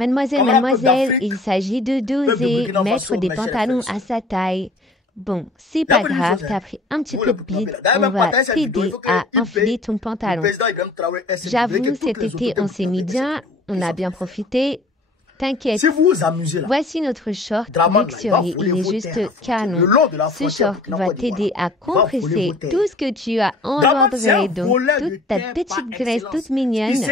Mademoiselle, mademoiselle, il s'agit de doser, mettre des pantalons à sa taille. Bon, c'est pas grave, t'as pris un petit peu de bide, on va t'aider à enfiler ton pantalon. J'avoue, cet été, on s'est mis bien, on a bien profité. T'inquiète, si vous vous amusez là, voici notre short luxurieux, il est juste canon. Ce short va t'aider à compresser tout ce que tu as engendré, donc toute ta petite graisse toute mignonne.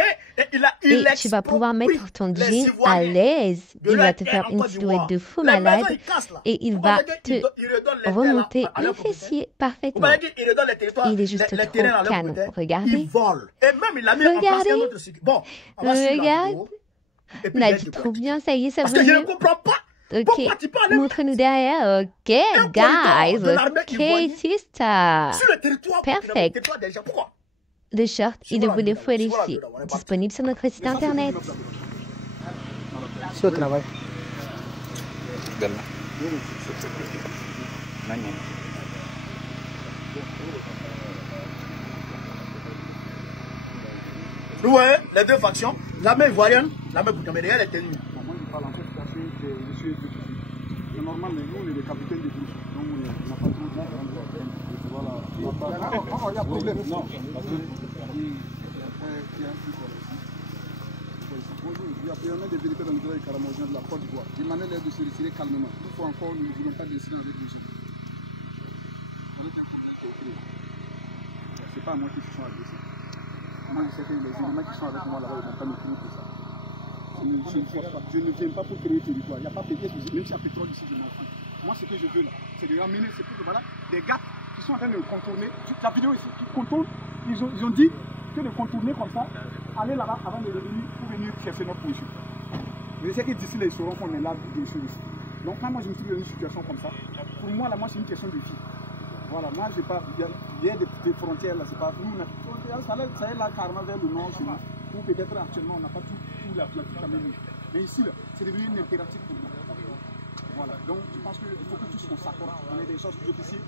Et tu vas pouvoir mettre ton jean à l'aise. Il va te faire une silhouette de fou malade et il va te remonter le fessier parfaitement. Il est juste trop canon. Regardez. Regardez. Regarde. Nadie trouve bien, ça y est, ça Parce veut que je ne mieux. comprends pas. Ok, montre-nous derrière. Ok, guys. Ok, sister. Sur le territoire, Perfect. des gens, pourquoi? Le short, il est voulu ici. Disponible sur notre site internet. C'est au travail. Vous voyez, les deux factions, la main ivoirienne, la main burkinabé, elle est tenue. Moi, je parle en fait parce que je suis c'est normal, mais nous, on est des capitaines de bouche. Donc, on n'a pas trop de temps. Voilà. Il y a problème. Non, parce que il y a plein de vérités dans le droit caramogien de la Côte d'Ivoire. Il m'a l'air de se retirer calmement. Il faut encore, nous ne voulons pas décider avec nous. C'est pas moi qui se sens agressé. Moi, je sais que les éléments qui sont avec moi là-bas, ils vont pas me créer tout ça. Je ne viens pas pour créer territoire. Il n'y a pas pétrole, même s'il y a pétrole ici, je m'en fous. Moi, ce que je veux là, c'est de ramener, c'est pour que voilà, des gars qui sont en train de contourner. La vidéo ici, qui contournent, ils ont dit que de contourner comme ça, aller là-bas avant de revenir pour venir chercher notre position. Mais je sais que d'ici là, ils sauront qu'on est là de sur ici. Donc, quand moi je me trouve dans une situation comme ça, pour moi, là, moi, c'est une question de vie. Voilà, moi, j'ai pas. Il y a des frontières là, c'est pas. Nous, on a, ça est là carrément vers le nord chez nous. Ou peut-être actuellement, on n'a pas tout l'Atlantique quand même. Mais ici, là, c'est devenu une impératif pour nous. Voilà, donc je pense qu'il faut que tous on s'accorde. On est des choses officiers.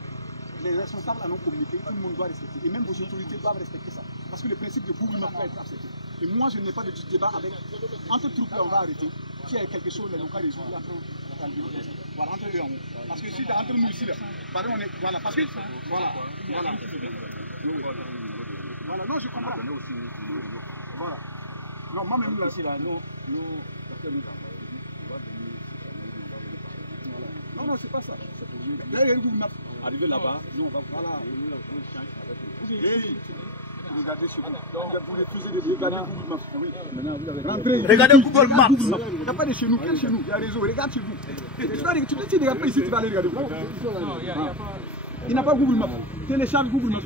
Les responsables en ont communiqué, tout le monde doit respecter. Et même vos autorités doivent respecter ça. Parce que le principe de Google Maps doit être accepté. Et moi, je n'ai pas de débat avec. Entre troupes, là, on va arrêter. S'il y a quelque chose, les locaux résolus entre. Voilà, entre eux en haut. Parce que si entre nous ici, là, par exemple, on est. Voilà, parce que. Voilà. Voilà, non, je comprends. Voilà. Non, moi-même, là, c'est là. Non, non, c'est pas ça. Là, il y a une Google Maps. Arrivé là-bas, nous, on va. Voilà. Regardez chez vous. Donc, vous refusez de regarder Google Maps. Oui. Maintenant, vous avez rentré. Regardez Google Maps. Il n'y a pas de chez nous. Quel chez nous? Il y a réseau. Regarde chez vous. Tu peux te regarder ici, tu vas aller regarder. Il n'a pas Google Maps. Télécharge Google Maps.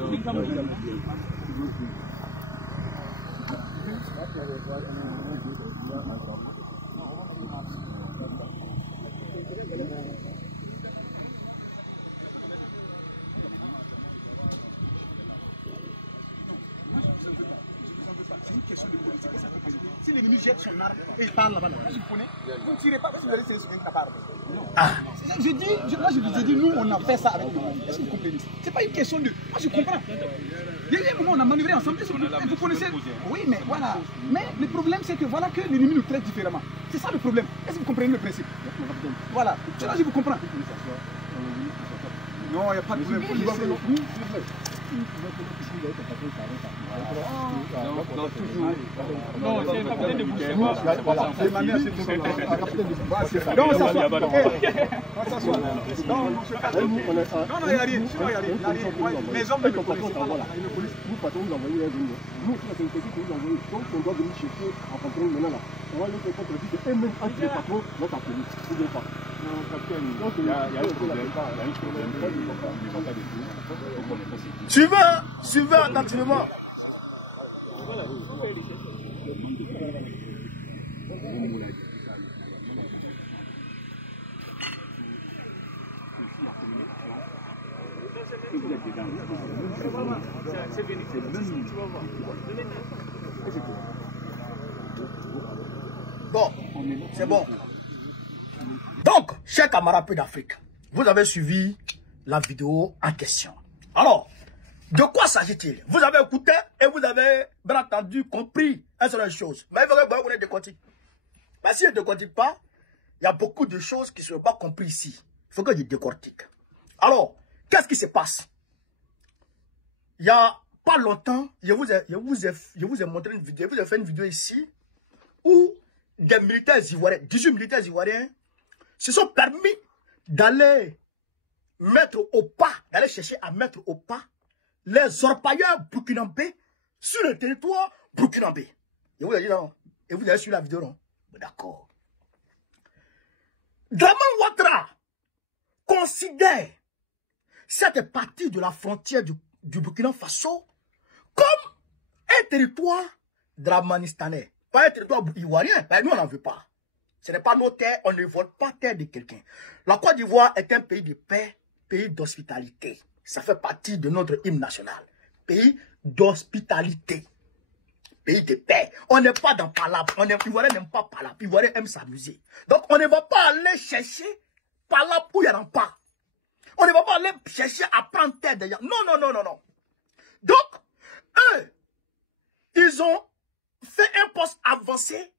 Si l'ennemi jette son arme et il parle là-bas, je connais, vous ne tirez pas, vous allez tirer sur quelqu'un qui n'a pas arme. Je dis, moi je vous ai dit, nous on a fait ça avec nous. Est-ce que vous comprenez? C'est pas une question de. Moi je comprends. Il y a un moment on a manœuvré ensemble, vous connaissez. Oui, mais voilà. Mais le problème c'est que voilà que l'ennemi nous traite différemment. C'est ça le problème. Est-ce que vous comprenez le principe? Voilà. Cela je vous comprends. Non, il n'y a pas de problème. Non, toujours. Non, c'est un capitaine de bouche. C'est ma mère, c'est tout ça. Non, on s'assoit. On s'assoit. Non, il n'y a rien. Les hommes ne le connaissent pas. Nous, patron, nous envoyons les gens. Nous, c'est une petite que nous envoyons. Donc, on doit venir chercher en contrôle maintenant là. On va nous faire contre dit que même entre les patrons, notre appelé. Vous ne pas. Non, capitaine, il y a un problème. Suivez attentivement. Bon, c'est bon. Donc, chers camarades d'Afrique, vous avez suivi la vidéo en question. Alors, de quoi s'agit-il? Vous avez écouté et vous avez bien entendu compris une seule chose. Mais il faut que vous ayez des consignes. Parce que si je ne décortique pas, il y a beaucoup de choses qui ne sont pas comprises ici. Il faut que je décortique. Alors, qu'est-ce qui se passe? Il n'y a pas longtemps, je vous ai montré une vidéo, je vous ai fait une vidéo ici, où des militaires ivoiriens, 18 militaires ivoiriens, se sont permis d'aller mettre au pas, d'aller chercher à mettre au pas les orpailleurs burkinabés sur le territoire burkinabé. Et vous avez dit non. Et vous avez suivi la vidéo, non? D'accord. Draman Ouattara considère cette partie de la frontière du Burkina Faso comme un territoire dramanistanais. Pas un territoire ivoirien. Nous, on n'en veut pas. Ce n'est pas nos terres. On ne vole pas terre de quelqu'un. La Côte d'Ivoire est un pays de paix, pays d'hospitalité. Ça fait partie de notre hymne national. Pays d'hospitalité. Pays de paix. On n'est pas dans Palap. Ivoirien n'aime pas Palap. Ivoirien aime s'amuser. Donc, on ne va pas aller chercher Palap où il n'y en a pas. On ne va pas aller chercher à prendre terre d'ailleurs. Non, non, non, non, non. Donc, eux, ils ont fait un poste avancé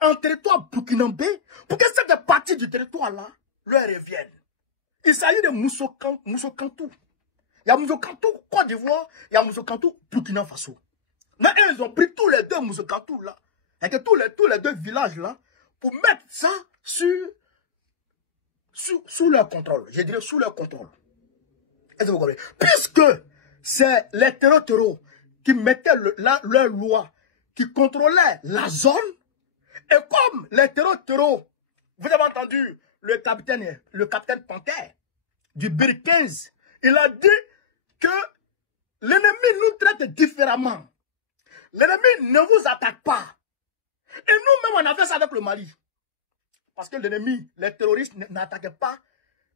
en territoire burkinabé pour que cette partie du territoire-là leur revienne. Il s'agit de Moussokantou. Il y a Moussokantou, Côte d'Ivoire, il y a Moussokantou, Burkina Faso. Mais ils ont pris tous les deux Moussokantou là, et que tous les deux villages là, pour mettre ça sous leur contrôle. Je dirais sous leur contrôle. Est-ce que vous comprenez? Puisque c'est les terreaux qui mettaient leur loi, qui contrôlaient la zone, et comme les terreaux, vous avez entendu le capitaine Panthère du BIR 15, il a dit que l'ennemi nous traite différemment. L'ennemi ne vous attaque pas. Et nous-mêmes, on a fait ça avec le Mali. Parce que l'ennemi, les terroristes n'attaquaient pas.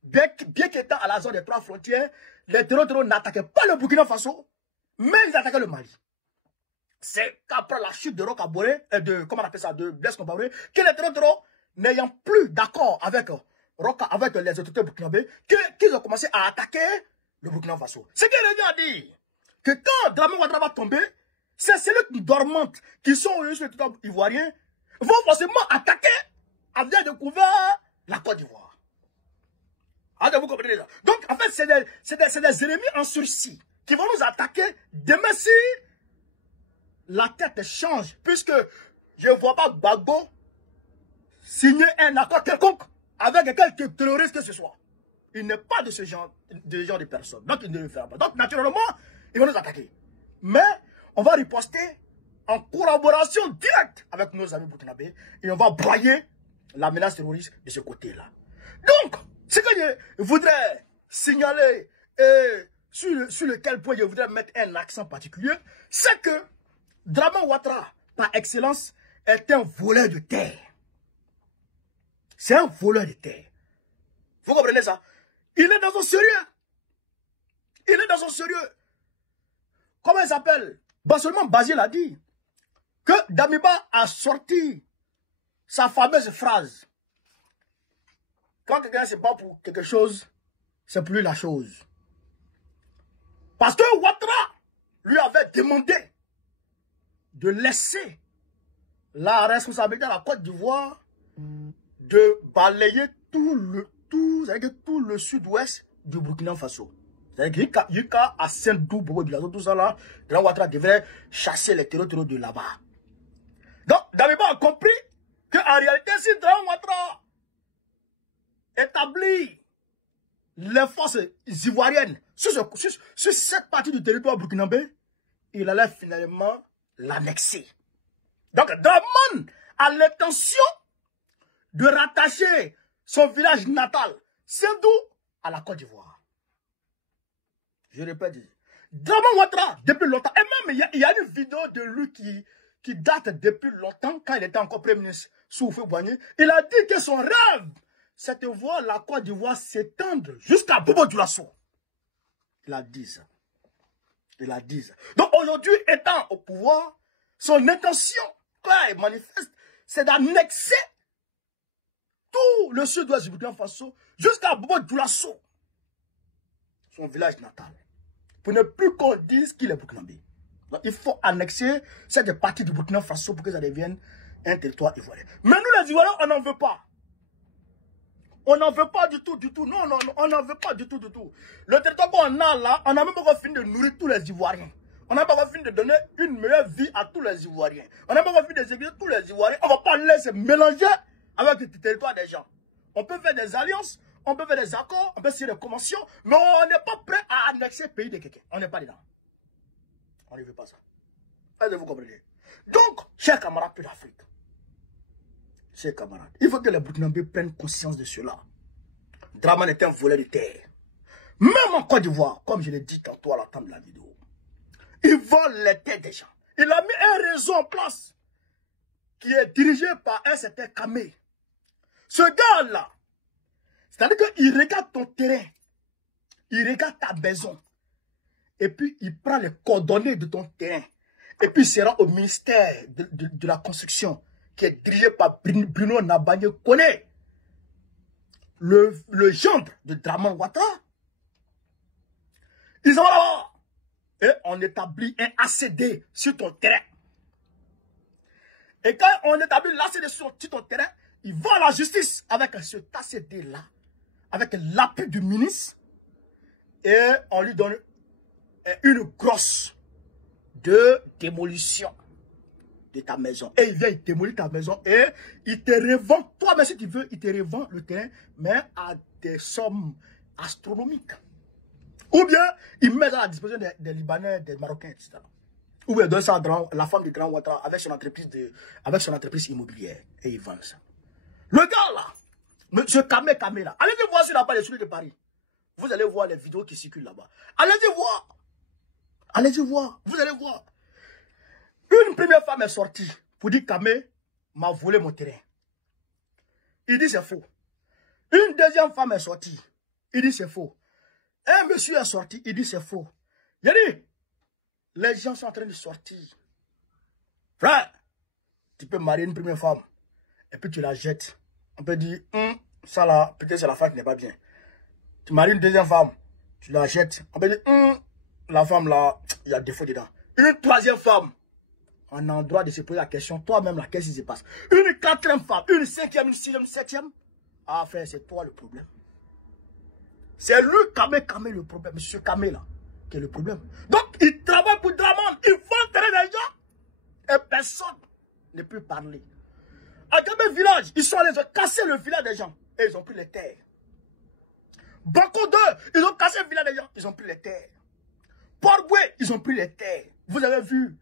Bien qu'étant à la zone des 3 frontières, les terroristes n'attaquaient pas le Burkina Faso, mais ils attaquaient le Mali. C'est qu'après la chute de Roch Kaboré, de Blaise Compaoré, que les terroristes n'ayant plus d'accord avec les autorités burkinabées, qu'ils ont commencé à attaquer le Burkina Faso. Ce qu'il a dit, que quand Draman Ouattara va tomber, ces cellules dormantes qui sont sur le territoire ivoirien vont forcément attaquer avec découvert la Côte d'Ivoire. Vous comprenez ça? Donc, en fait, c'est des ennemis en sursis qui vont nous attaquer demain si la tête change. Puisque je ne vois pas Gbagbo signer un accord quelconque avec quelque terroriste que ce soit. Il n'est pas de ce genre de personne. Donc, il ne le fera pas. Donc, naturellement, ils vont nous attaquer. Mais, on va riposter en collaboration directe avec nos amis burkinabés et on va broyer la menace terroriste de ce côté-là. Donc, ce que je voudrais signaler et sur lequel point je voudrais mettre un accent particulier, c'est que Draman Ouattara, par excellence, est un voleur de terre. C'est un voleur de terre. Vous comprenez ça? Il est dans son sérieux. Il est dans son sérieux. Comment il s'appelle? Seulement Basile a dit que Damiba a sorti sa fameuse phrase. Quand quelqu'un se bat pour quelque chose, c'est pour lui la chose. Parce que Ouattara lui avait demandé de laisser la responsabilité à la Côte d'Ivoire de balayer tout le sud-ouest du Burkina Faso. C'est-à-dire que Yuka à Saint-Dou, tout ça là, Draman Ouattara devrait chasser les terreaux de là-bas. Donc, Damiba a compris qu'en réalité, si Draman Ouattara établit les forces ivoiriennes sur cette partie du territoire burkinabé, il allait finalement l'annexer. Donc, Draman a l'intention de rattacher son village natal, Saint-Dou, à la Côte d'Ivoire. Je répète, Draman Ouattara, depuis longtemps, et même il y a une vidéo de lui qui date depuis longtemps, quand il était encore Premier ministre sous Houphouët-Boigny, il a dit que son rêve, c'est de voir la Côte d'Ivoire s'étendre jusqu'à Bobo Dioulasso. Il a dit ça. Il a dit ça. Donc aujourd'hui, étant au pouvoir, son intention, claire et manifeste, c'est d'annexer tout le sud-ouest du Burkina Faso jusqu'à Bobo Dioulasso, son village natal. Pour ne plus qu'on dise qu'il est burkinabé. Donc il faut annexer cette partie du Burkina Faso pour que ça devienne un territoire ivoirien. Mais nous les Ivoiriens, on n'en veut pas. On n'en veut pas du tout, du tout. Non, non, non, on n'en veut pas du tout, du tout. Le territoire qu'on a là, on n'a même pas fini de nourrir tous les Ivoiriens. On n'a pas fini de donner une meilleure vie à tous les Ivoiriens. On n'a pas fini de sécuriser tous les Ivoiriens. On ne va pas laisser mélanger avec le territoire des gens. On peut faire des alliances, on peut faire des accords, on peut signer des conventions, mais on n'est pas prêt à annexer le pays de quelqu'un. On n'est pas dedans. On ne veut pas ça. Est-ce que vous comprenez? Donc, chers camarades de l'Afrique, chers camarades, il faut que les Burkinabés prennent conscience de cela. Dramane est un volet de terre. Même en Côte d'Ivoire, comme je l'ai dit tantôt à la fin de la vidéo, il vole les terres des gens. Il a mis un réseau en place qui est dirigé par un certain Kamé. Ce gars-là, c'est-à-dire qu'il regarde ton terrain, il regarde ta maison, et puis il prend les coordonnées de ton terrain, et puis il se rend au ministère de la construction, qui est dirigé par Bruno Nabagné Koné, le gendre de Dramane Ouattara. Ils sont là et on établit un ACD sur ton terrain. Et quand on établit l'ACD sur ton terrain, il va à la justice avec ce ACD-là, avec l'appui du ministre, et on lui donne une grosse de démolition de ta maison. Et il vient démolir ta maison et il te revend, toi même si tu veux, il te revend le terrain, mais à des sommes astronomiques. Ou bien, il met à la disposition des Libanais, des Marocains, etc. Ou bien, donne ça à la femme du Grand Ouattara avec son entreprise immobilière. Et ils vendent ça. Le gars là, M. Kamé là, allez-y voir sur la page des Soulets de Paris. Vous allez voir les vidéos qui circulent là-bas. Allez-y voir. Allez-y voir. Vous allez voir. Une première femme est sortie pour dire Kamé m'a volé mon terrain. Il dit c'est faux. Une deuxième femme est sortie. Il dit c'est faux. Un monsieur est sorti. Il dit c'est faux. Il dit, les gens sont en train de sortir. Frère, tu peux marier une première femme et puis tu la jettes. On peut dire, ça là, peut-être c'est la femme qui n'est pas bien. Tu maries une deuxième femme, tu la jettes. On peut dire, la femme là, il y a défaut dedans. Une troisième femme, on a le droit de se poser la question, toi-même là, qu'est-ce qui se passe? Une quatrième femme, une cinquième, une sixième, une septième. Ah frère, c'est toi le problème. C'est lui, Kamé le problème, monsieur Kamé là, qui est le problème. Donc, il travaille pour Dramane, il vend terrain des gens, et personne ne peut parler. À Kamé village, ils sont allés casser le village des gens, et ils ont pris les terres. Banco 2, ils ont cassé le village des gens, ils ont pris les terres. Port-Boué, ils ont pris les terres. Vous avez vu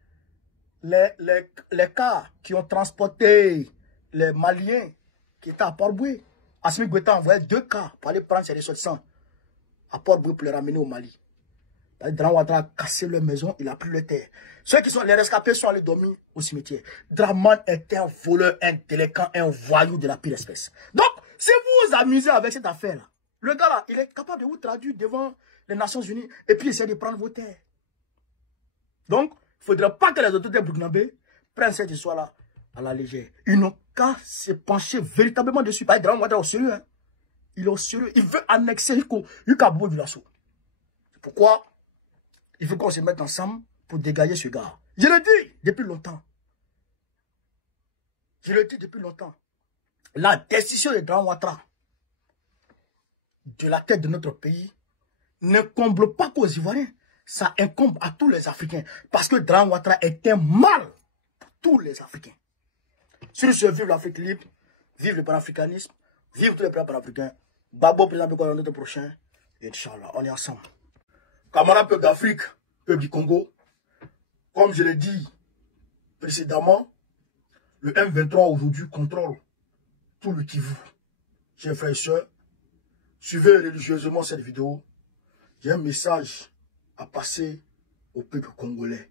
les cas qui ont transporté les Maliens qui étaient à Port-Boué. Assimi Goïta a envoyé 2 cas pour aller prendre ses ressortissants à Port-Boué pour les ramener au Mali. Dramane Ouattara a cassé leur maison, il a pris les terres. Ceux qui sont les rescapés sont allés dormir au cimetière. Dramane est un voleur, un délinquant, un voyou de la pire espèce. Donc, si vous vous amusez avec cette affaire-là, le gars là, il est capable de vous traduire devant les Nations Unies et puis essayer de prendre vos terres. Donc, il ne faudrait pas que les autorités burkinabées prennent cette histoire-là à la légère. Ils n'ont qu'à se pencher véritablement dessus. Dramane Ouattara est au sérieux. Hein. Il est au sérieux. Il veut annexer Yukabo du Lasso. Pourquoi? Il faut qu'on se mette ensemble pour dégager ce gars. Je le dis depuis longtemps. Je le dis depuis longtemps. La décision de Dramane Ouattara de la tête de notre pays ne comble pas qu'aux Ivoiriens. Ça incombe à tous les Africains. Parce que Dramane Ouattara est un mal pour tous les Africains. Sur ce, vive l'Afrique libre, vive le panafricanisme, vive tous les peuples panafricains. Babo, président de notre prochain. Inch'Allah, on est ensemble. Camarades peuple d'Afrique, peuple du Congo, comme je l'ai dit précédemment, le M23 aujourd'hui contrôle tout le Kivu. Chers frères et sœurs, suivez religieusement cette vidéo. J'ai un message à passer au peuple congolais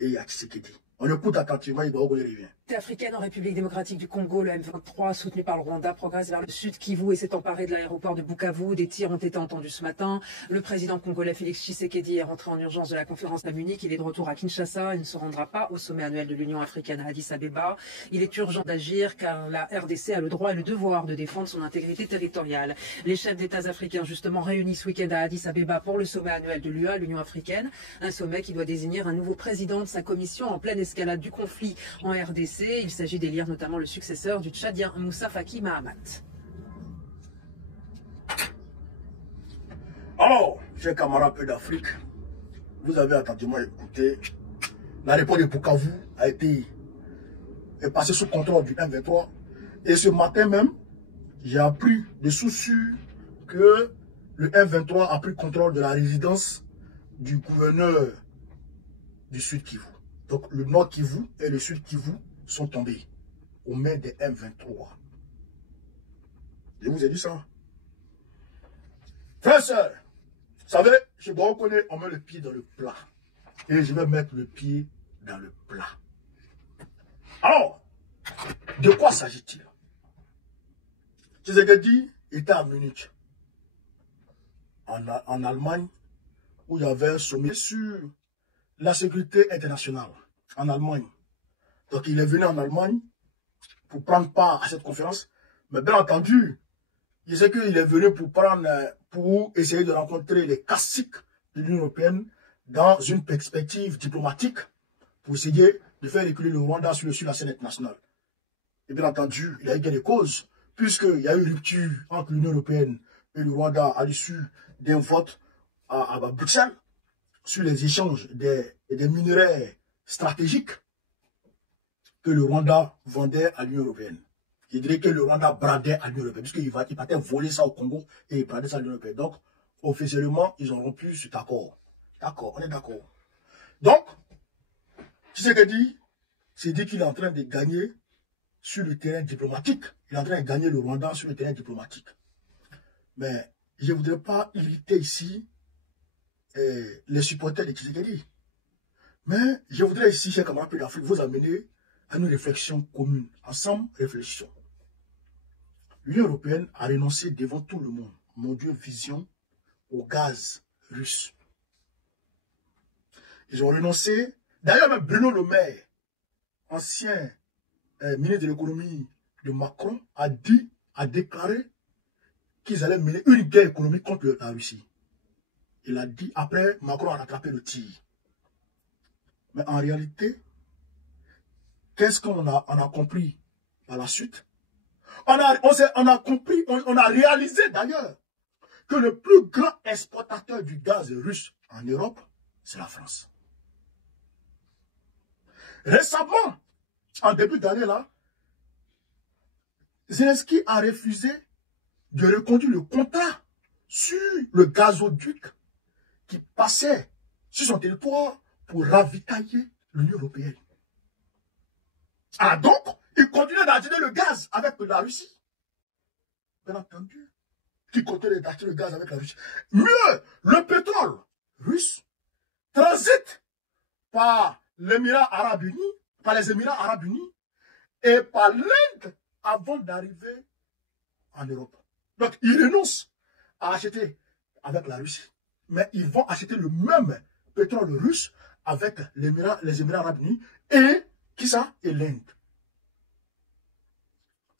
et à Tshisekedi. On écoute attentivement, il va revient. Africaine en République démocratique du Congo, le M23, soutenu par le Rwanda, progresse vers le sud Kivu et s'est emparé de l'aéroport de Bukavu. Des tirs ont été entendus ce matin. Le président congolais Félix Tshisekedi est rentré en urgence de la conférence à Munich. Il est de retour à Kinshasa. Il ne se rendra pas au sommet annuel de l'Union africaine à Addis Abeba. Il est urgent d'agir car la RDC a le droit et le devoir de défendre son intégrité territoriale. Les chefs d'États africains justement réunis ce week-end à Addis Abeba pour le sommet annuel de l'UA, l'Union africaine. Un sommet qui doit désigner un nouveau président de sa commission en pleine escalade du conflit en RDC. Cissé. Il s'agit d'élire notamment le successeur du Tchadien Moussa Faki Mahamat. Alors, chers camarades d'Afrique, vous avez attentivement écouté. L'aéroport de Bukavu est passé sous contrôle du M23. Et ce matin même, j'ai appris de sources que le M23 a pris contrôle de la résidence du gouverneur du Sud Kivu. Donc le Nord Kivu et le Sud Kivu sont tombés aux mains des M23. Je vous ai dit ça. Frères et sœurs, vous savez, je dois reconnaître, on met le pied dans le plat. Et je vais mettre le pied dans le plat. Alors, de quoi s'agit-il? Tshisekedi était à Munich, en Allemagne, où il y avait un sommet sur la sécurité internationale, en Allemagne. Donc il est venu en Allemagne pour prendre part à cette conférence. Mais bien entendu, je sais qu'il est venu pour essayer de rencontrer les classiques de l'Union européenne dans une perspective diplomatique pour essayer de faire reculer le Rwanda sur la scène internationale. Et bien entendu, il y a eu des causes, puisqu'il y a eu rupture entre l'Union européenne et le Rwanda à l'issue d'un vote à Bruxelles sur les échanges des minerais stratégiques que le Rwanda vendait à l'Union européenne. Je dirais que le Rwanda bradait à l'Union européenne, puisqu'il partait voler ça au Congo et il bradait ça à l'Union européenne. Donc, officiellement, ils ont rompu cet accord. D'accord, on est d'accord. Donc, Tshisekedi s'est dit qu'il est en train de gagner sur le terrain diplomatique. Il est en train de gagner le Rwanda sur le terrain diplomatique. Mais je ne voudrais pas irriter ici les supporters de Tshisekedi. Mais je voudrais ici, chers camarades d'Afrique, vous amener à une réflexion commune. Ensemble, réfléchissons. L'Union européenne a renoncé devant tout le monde, mon Dieu, vision, au gaz russe. Ils ont renoncé. D'ailleurs, même Bruno Le Maire, ancien ministre de l'économie de Macron, a déclaré qu'ils allaient mener une guerre économique contre la Russie. Il a dit, après, Macron a rattrapé le tir. Mais en réalité, qu'est-ce qu'on a compris par la suite? On a compris, on a réalisé d'ailleurs que le plus grand exportateur du gaz russe en Europe, c'est la France. Récemment, en début d'année là, Zelensky a refusé de reconduire le contrat sur le gazoduc qui passait sur son territoire pour ravitailler l'Union européenne. Ah donc, il continuait d'attirer le gaz avec la Russie. Bien entendu, qui continuait d'attirer le gaz avec la Russie. Mieux, le pétrole russe transite par les Émirats arabes unis et par l'Inde avant d'arriver en Europe. Donc, ils renoncent à acheter avec la Russie. Mais ils vont acheter le même pétrole russe avec les Émirats arabes unis et qui ça? Et l'Inde.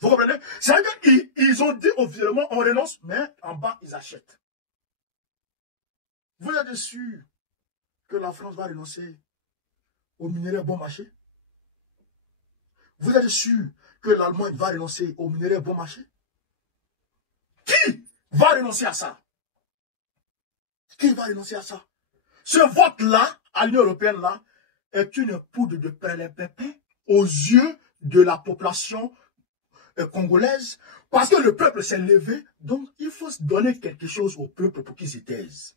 Vous comprenez? C'est-à-dire qu'ils ont dit officiellement on renonce, mais en bas ils achètent. Vous êtes sûr que la France va renoncer aux minerais bon marché? Vous êtes sûr que l'Allemagne va renoncer aux minerais bon marché? Qui va renoncer à ça? Qui va renoncer à ça? Ce vote-là, à l'Union européenne, là, est une poudre de perlimpinpin aux yeux de la population congolaise, parce que le peuple s'est levé, donc il faut se donner quelque chose au peuple pour qu'ils se taisent.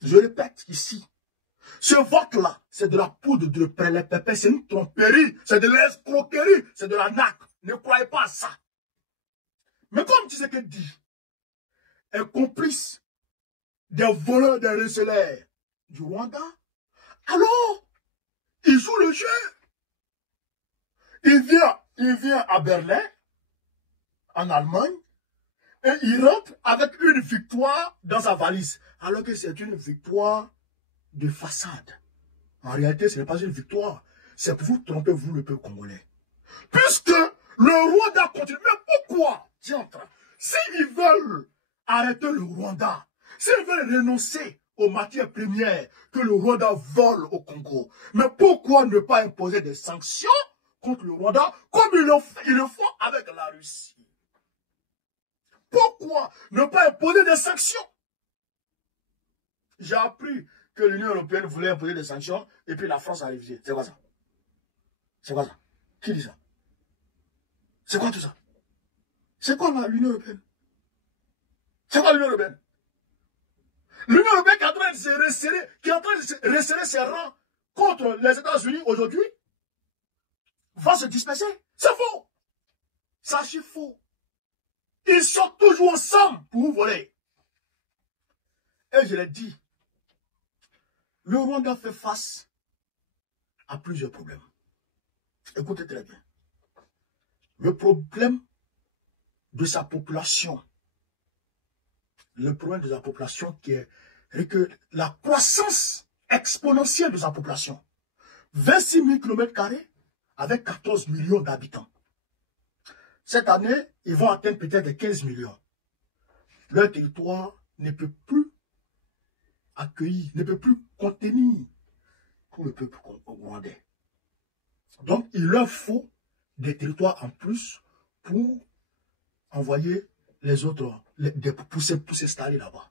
Je répète ici, ce vote-là, c'est de la poudre de perlimpinpin, c'est une tromperie, c'est de l'escroquerie, c'est de la naque. Ne croyez pas à ça. Mais comme Tshisekedi est complice des voleurs, des recelaires du Rwanda, alors il joue le jeu. Il vient à Berlin, en Allemagne, et il rentre avec une victoire dans sa valise, alors que c'est une victoire de façade. En réalité, ce n'est pas une victoire, c'est pour vous tromper, vous, le peuple congolais. Puisque le Rwanda continue. Mais pourquoi, diantre, s'ils veulent arrêter le Rwanda, s'ils veulent renoncer aux matières premières que le Rwanda vole au Congo, mais pourquoi ne pas imposer des sanctions contre le Rwanda comme ils le font avec la Russie. Pourquoi ne pas imposer des sanctions? J'ai appris que l'Union européenne voulait imposer des sanctions et puis la France a révisé. C'est quoi ça? C'est quoi ça? Qui dit ça? C'est quoi tout ça? C'est quoi l'Union européenne? C'est quoi l'Union européenne? L'Union européenne qui est en train de se resserrer, ses rangs contre les États-Unis aujourd'hui va se disperser. C'est faux. Ça, c'est faux. Ils sont toujours ensemble pour vous voler. Et je l'ai dit, le Rwanda fait face à plusieurs problèmes. Écoutez très bien. Le problème de sa population. Le problème de sa population qui est que la croissance exponentielle de sa population. 26 000 km² avec 14 millions d'habitants. Cette année, ils vont atteindre peut-être 15 millions. Leur territoire ne peut plus accueillir, ne peut plus contenir tout le peuple rwandais. Donc, il leur faut des territoires en plus pour envoyer les autres, pour s'installer là-bas.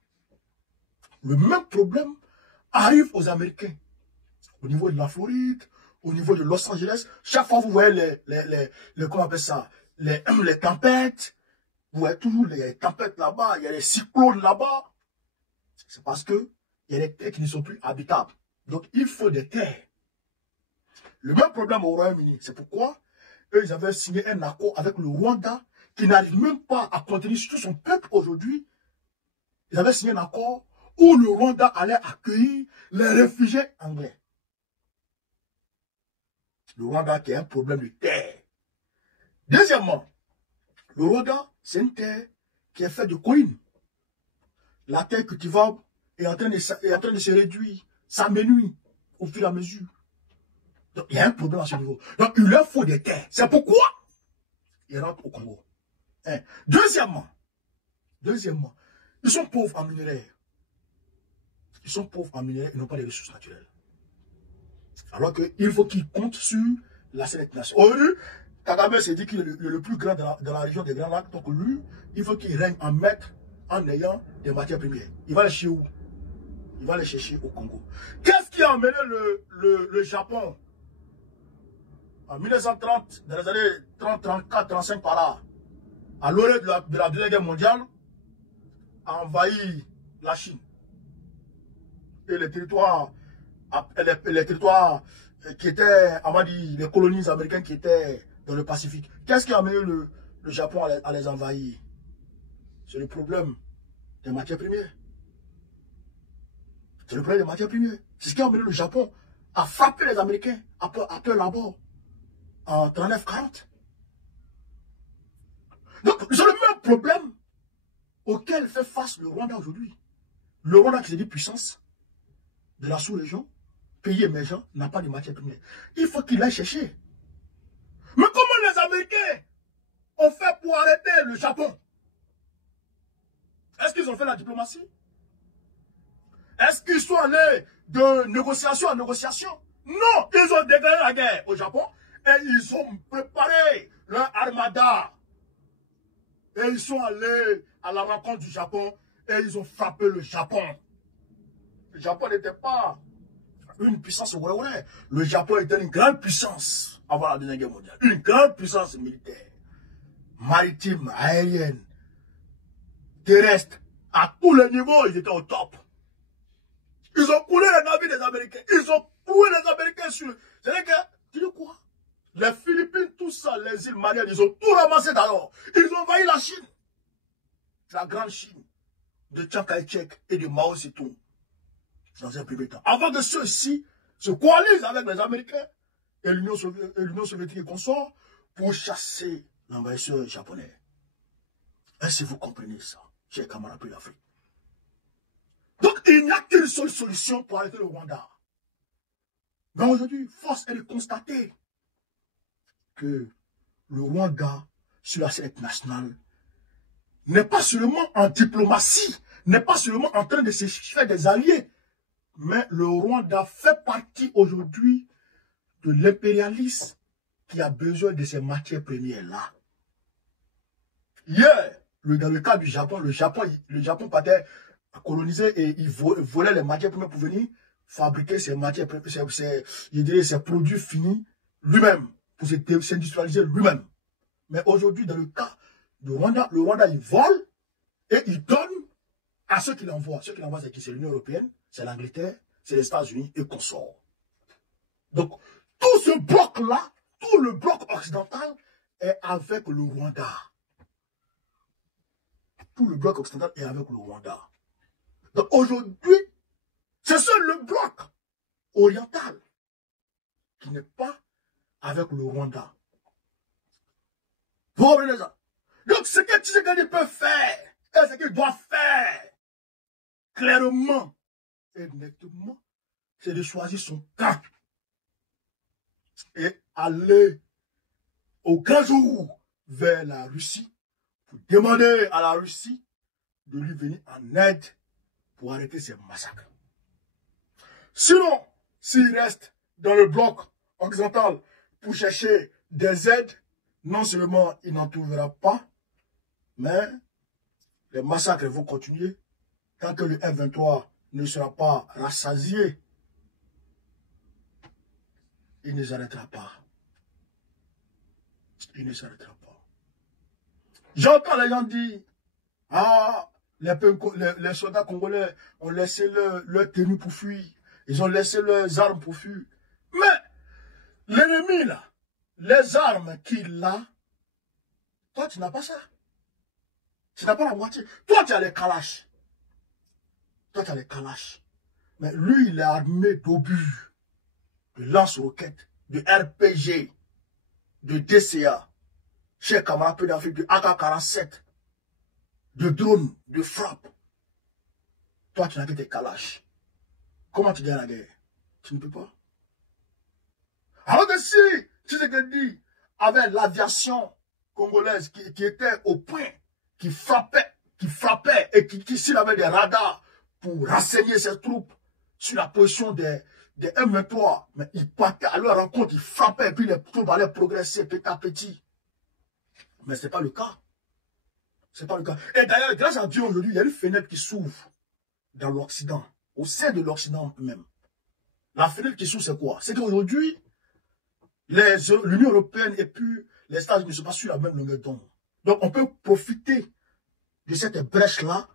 Le même problème arrive aux Américains. Au niveau de la Floride, au niveau de Los Angeles, chaque fois vous voyez comment on appelle ça, les tempêtes, vous voyez toujours les tempêtes là-bas, il y a les cyclones là-bas. C'est parce que il y a des terres qui ne sont plus habitables. Donc il faut des terres. Le même problème au Royaume-Uni, c'est pourquoi eux, ils avaient signé un accord avec le Rwanda qui n'arrive même pas à contenir tout son peuple aujourd'hui. Ils avaient signé un accord où le Rwanda allait accueillir les réfugiés anglais. Le Rwanda qui a un problème de terre. Deuxièmement, le Rwanda, c'est une terre qui est faite de collines. La terre cultivable est en train de se réduire, s'amenuit au fur et à mesure. Donc, il y a un problème à ce niveau. Donc, il leur faut des terres. C'est pourquoi ils rentrent au Congo. Hein. Deuxièmement, ils sont pauvres en minerais. Ils sont pauvres en minerais, ils n'ont pas de ressources naturelles. Alors qu'il faut qu'ils comptent sur la scène internationale. Aujourd'hui, Kagame s'est dit qu'il est le plus grand dans la région des Grands Lacs. Donc lui, il faut qu'il règne en maître en ayant des matières premières. Il va les chercher où? Il va les chercher au Congo. Qu'est-ce qui a amené le Japon en 1930, dans les années 30, 34, 35 par là, à l'orée de la Deuxième Guerre mondiale, a envahi la Chine. Et les territoires qui étaient, on va dire, les colonies américaines qui étaient dans le Pacifique. Qu'est-ce qui a amené le Japon à les envahir? C'est le problème des matières premières. C'est le problème des matières premières. C'est ce qui a amené le Japon à frapper les Américains à Pearl Harbor en 39-40. Donc, c'est le même problème auquel fait face le Rwanda aujourd'hui. Le Rwanda qui se dit puissance de la sous-région, pays émergent, n'a pas de matières premières. Il faut qu'il aille chercher. Mais comment les Américains ont fait pour arrêter le Japon? Est-ce qu'ils ont fait la diplomatie? Est-ce qu'ils sont allés de négociation en négociation? Non, ils ont déclaré la guerre au Japon et ils ont préparé leur armada. Et ils sont allés à la rencontre du Japon et ils ont frappé le Japon. Le Japon n'était pas une puissance ouais. Le Japon était une grande puissance avant la Deuxième Guerre mondiale. Une grande puissance militaire, maritime, aérienne, terrestre. À tous les niveaux, ils étaient au top. Ils ont coulé les navires des Américains. Ils ont coulé les Américains sur le... C'est-à-dire que, tu dis quoi? Les Philippines, tout ça, les îles Mariannes, ils ont tout ramassé d'alors. Ils ont envahi la Chine. La grande Chine de Chiang Kai-shek et de Mao Zedong. Dans un premier temps. Avant que ceux-ci se coalisent avec les Américains et l'Union soviétique et consorts pour chasser l'envahisseur japonais. Est-ce que vous comprenez ça, chers camarades de l'Afrique? Donc, il n'y a qu'une seule solution pour arrêter le Rwanda. Mais aujourd'hui, force est de constater que le Rwanda, sur la scène internationale, n'est pas seulement en diplomatie, n'est pas seulement en train de se faire des alliés, mais le Rwanda fait partie aujourd'hui de l'impérialisme qui a besoin de ces matières premières-là. Hier, dans le cas du Japon, le Japon partait coloniser et il volait les matières premières pour venir fabriquer ces matières premières, ces produits finis lui-même, pour s'industrialiser lui-même. Mais aujourd'hui, dans le cas du Rwanda, le Rwanda, il vole et il donne à ceux qui l'envoient. Ceux qui l'envoient, c'est qui? C'est l'Union européenne, c'est l'Angleterre, c'est les États-Unis et consorts. Donc, tout ce bloc-là, tout le bloc occidental est avec le Rwanda. Tout le bloc occidental est avec le Rwanda. Donc aujourd'hui, c'est seul le bloc oriental qui n'est pas avec le Rwanda. Vous comprenez ça? Donc ce que Tshisekedi peut faire, et ce qu'il doit faire, clairement et nettement, c'est de choisir son camp et aller au grand jour vers la Russie pour demander à la Russie de lui venir en aide pour arrêter ces massacres. Sinon, s'il reste dans le bloc occidental pour chercher des aides, non seulement il n'en trouvera pas, mais les massacres vont continuer tant que le F-23 ne sera pas rassasié. Il ne s'arrêtera pas. Il ne s'arrêtera pas. J'entends les gens dire, ah, les soldats congolais ont laissé leur tenue pour fuir. Ils ont laissé leurs armes pour fuir. Mais l'ennemi, là, les armes qu'il a, toi, tu n'as pas ça. Tu n'as pas la moitié. Toi, tu as les kalash. Toi, tu as les kalash. Mais lui, il est armé d'obus, de lance-roquettes, de RPG, de DCA, chez camarades d'Afrique, de AK-47, de drones, de frappe. Toi, tu n'as que tes kalash. Comment tu gagnes la guerre? Tu ne peux pas. Alors que si, tu sais que dit, avec l'aviation congolaise qui était au point, qui frappait et qui s'il avait des radars pour renseigner ses troupes sur la position des M23, mais il partait à leur rencontre, il frappait et puis les troupes allaient progresser petit à petit. Mais ce n'est pas le cas. Ce n'est pas le cas. Et d'ailleurs, grâce à Dieu, aujourd'hui, il y a une fenêtre qui s'ouvre dans l'Occident, au sein de l'Occident même. La fenêtre qui s'ouvre, c'est quoi? C'est qu'aujourd'hui, l'Union européenne et puis les États-Unis ne sont pas sur la même longueur d'onde. Donc, on peut profiter de cette brèche-là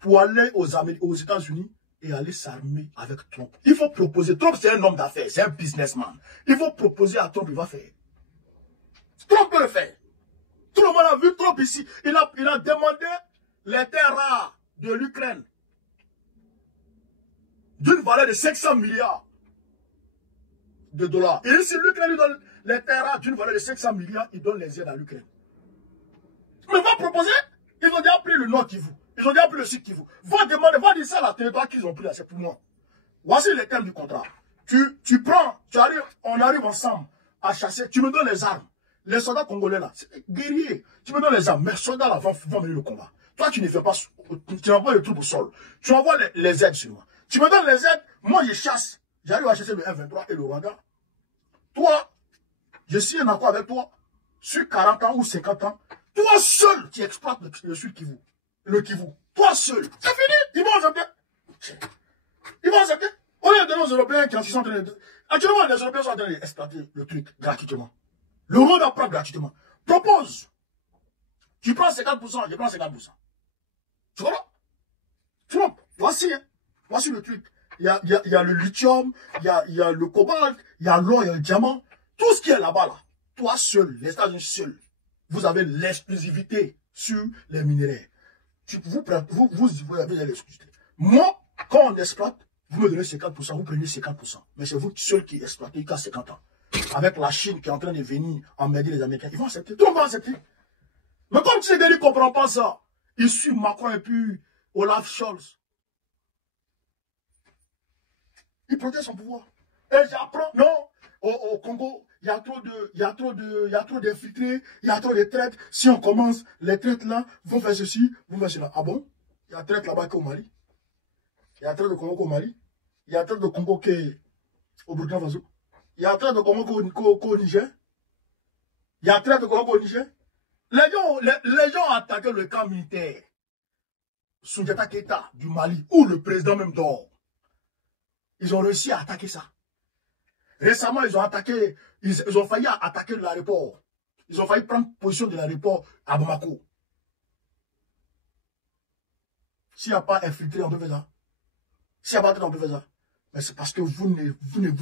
pour aller aux États-Unis et aller s'armer avec Trump. Il faut proposer. Trump, c'est un homme d'affaires, c'est un businessman. Il faut proposer à Trump, il va faire. Trump peut le faire. Tout le monde a vu Trump ici. Il a demandé les terres rares de l'Ukraine d'une valeur de 500 milliards de dollars. Et si l'Ukraine lui donne les terres rares d'une valeur de 500 milliards, il donne les aides à l'Ukraine. Mais va proposer, ils ont déjà pris le Nord Kivu. Ils ont déjà pris le Sud Kivu. Va demander, va dire ça à la territoire qu'ils ont pris là, c'est pour moi. Voici les termes du contrat. Tu prends, on arrive ensemble à chasser, tu me donnes les armes. Les soldats congolais là, c'est guerriers. Tu me donnes les armes, mais les soldats là vont mener le combat. Toi, tu ne fais pas, tu envoies les troupes au sol. Tu envoies les aides sur moi. Tu me donnes les aides, moi je chasse. J'arrive à chasser le F-23 et le Rwanda. Toi, je suis en accord avec toi, sur 40 ans ou 50 ans. Toi seul, tu exploites le Sud Kivu. Le Kivu. Toi seul. C'est fini. Ils vont accepter. Ils vont accepter. On est des Européens qui sont en train de... Actuellement, les Européens sont en train d'exploiter le truc gratuitement. Le Rwanda prend gratuitement. Propose. Tu prends 50%, je prends 50%. Tu vois? Trump, voici. Hein. Voici le truc. Il y a le lithium, il y a le cobalt, il y a l'or, il y a le diamant. Tout ce qui est là-bas, là. Toi seul, les États-Unis seuls, vous avez l'exclusivité sur les minéraux. Vous avez l'exclusivité. Moi, quand on exploite, vous me donnez 50%, vous prenez 50%. Mais c'est vous seul qui exploitez jusqu'à 50 ans. Avec la Chine qui est en train de venir emmerder les Américains, ils vont accepter. Tout le monde va accepter. Mais comme Tshisekedi ne comprend pas ça, il suit Macron et puis Olaf Scholz. Il protège son pouvoir. Et j'apprends, non, au Congo, il y a trop d'infiltrés, il y a trop de traites. Si on commence, les traites là vont faire ceci, vont faire cela. Ah bon? Il y a traite là-bas qu'au Mali. Il y a traite de Congo qu'au Mali. Il y a traite de Congo qu'au Burkina Faso. Il y a traite de Congo qu'au Niger. Il y a très de Congo au Niger. Les gens ont attaqué le camp militaire. Soundiata Keita du Mali, où le président même dort. Ils ont réussi à attaquer ça. Récemment, ils ont failli attaquer l'aéroport. Ils ont failli prendre position de l'aéroport à Bamako. S'il n'y a pas infiltré, on peut faire ça. S'il n'y a pas on peut faire ça. Mais c'est parce que vous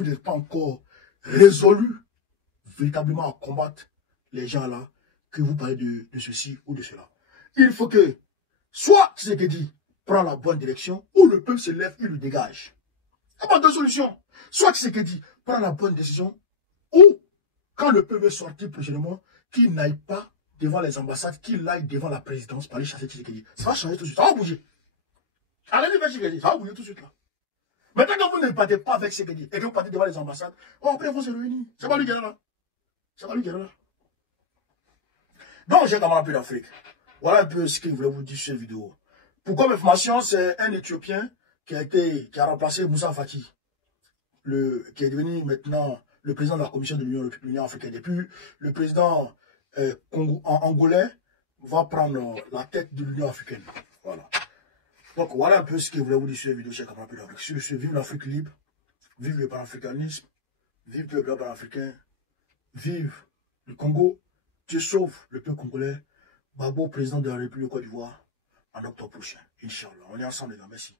n'êtes pas encore résolu véritablement à combattre les gens là, que vous parlez de ceci ou de cela. Il faut que, soit Tshisekedi prend la bonne direction, ou le peuple se lève et le dégage. Il n'y a pas de solution. Soit Tshisekedi prend la bonne décision, ou quand le peuple veut sortir prochainement, qu'il n'aille pas devant les ambassades, qu'il aille devant la présidence pour aller chasser Tshisekedi. Ça va changer tout de suite, ça va bouger. Allez vers Tshisekedi, ça va bouger tout de suite là. Maintenant que vous ne partez pas avec Tshisekedi et que vous partez devant les ambassades, après ils vont se réunir. C'est pas lui qui est là. C'est pas lui qui est là. Donc, j'ai camarades d'Afrique. Voilà un peu ce que je voulais vous dire sur cette vidéo. Pour comme information, c'est un Éthiopien qui a remplacé Moussa Faki, qui est devenu maintenant le président de la Commission de l'Union africaine. Et puis, le président angolais va prendre la tête de l'Union africaine. Voilà. Donc, voilà un peu ce que je voulais vous dire sur cette vidéo, chers camarades d'Afrique. Sur ce, vive l'Afrique libre, vive le panafricanisme, vive le peuple panafricain, vive le Congo. Dieu sauve le peuple congolais. Babo, président de la République de Côte d'Ivoire, en octobre prochain. Inch'Allah. On est ensemble, les gars. Merci.